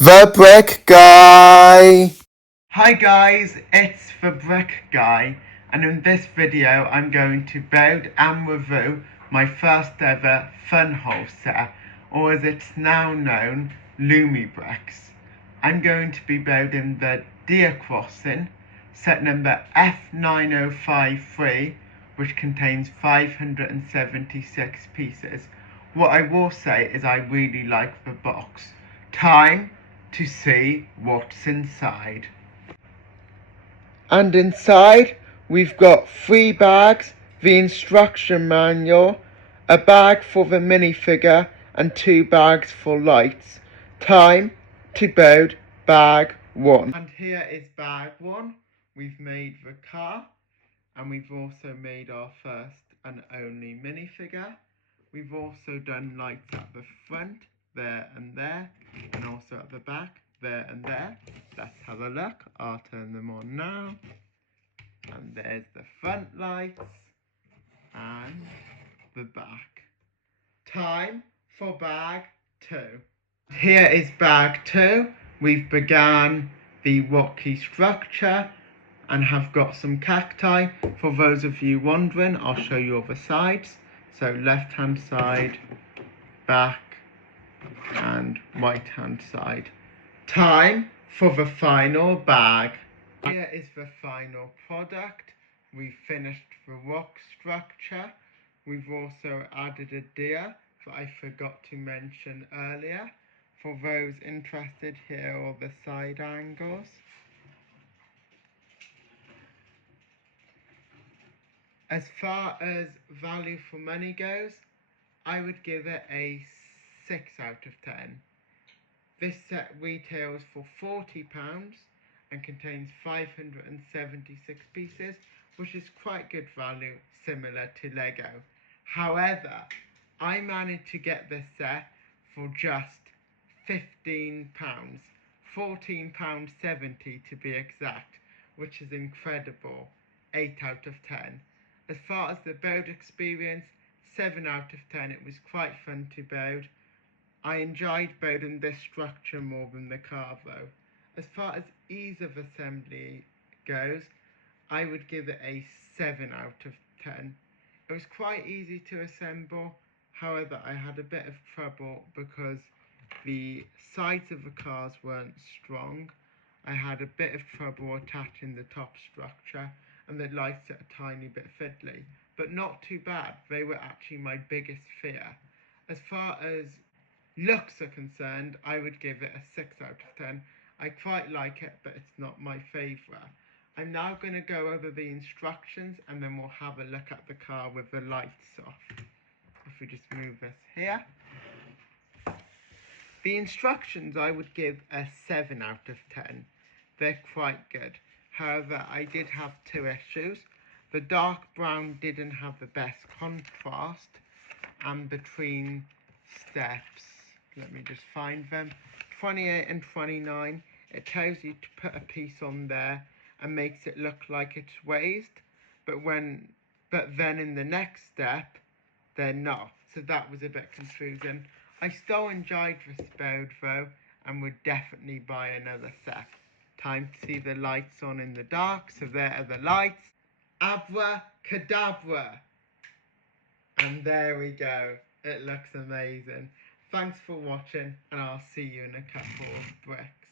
The Brick Guy. Hi guys, it's the Brick Guy, and in this video I'm going to build and review my first ever FUNWHOLE set, or as it's now known, LUMIBrICKS. I'm going to be building the Deer Crossing set number F9053, which contains 576 pieces. What I will say is I really like the box. Time to see what's inside. And inside we've got 3 bags, the instruction manual, a bag for the minifigure and 2 bags for lights. Time to build bag 1. And here is bag 1. We've made the car and we've also made our first and only minifigure. We've also done lights at the front, there and there, and also at the back, there and there. Let's have a look. I'll turn them on now. And there's the front lights and the back. Time for bag 2. Here is bag 2. We've began the rocky structure and have got some cacti. For those of you wondering, I'll show you other sides. So left hand side, back and right hand side. Time for the final bag. Here is the final product. We've finished the rock structure. We've also added a deer that I forgot to mention earlier. For those interested, here are the side angles. As far as value for money goes, I would give it a 6 out of 10. This set retails for £40 and contains 576 pieces, which is quite good value, similar to Lego. However, I managed to get this set for just £15, £14.70 to be exact, which is incredible, 8 out of 10. As far as the build experience, 7 out of 10, it was quite fun to build. I enjoyed building this structure more than the car though. As far as ease of assembly goes, I would give it a 7 out of 10. It was quite easy to assemble, however I had a bit of trouble because the sides of the cars weren't strong. I had a bit of trouble attaching the top structure and the lights are a tiny bit fiddly, but not too bad. They were actually my biggest fear. As far as looks are concerned, I would give it a 6 out of 10. I quite like it, but it's not my favourite. I'm now going to go over the instructions and then we'll have a look at the car with the lights off. If we just move this here. The instructions I would give a 7 out of 10. They're quite good. However, I did have 2 issues. The dark brown didn't have the best contrast, and between steps, let me just find them, 28 and 29, it tells you to put a piece on there and makes it look like it's raised, but then in the next step they're not, so that was a bit confusing. I still enjoyed this build though and would definitely buy another set. Time to see the lights on in the dark, so there are the lights. Abracadabra! And there we go. It looks amazing. Thanks for watching, and I'll see you in a couple of bricks.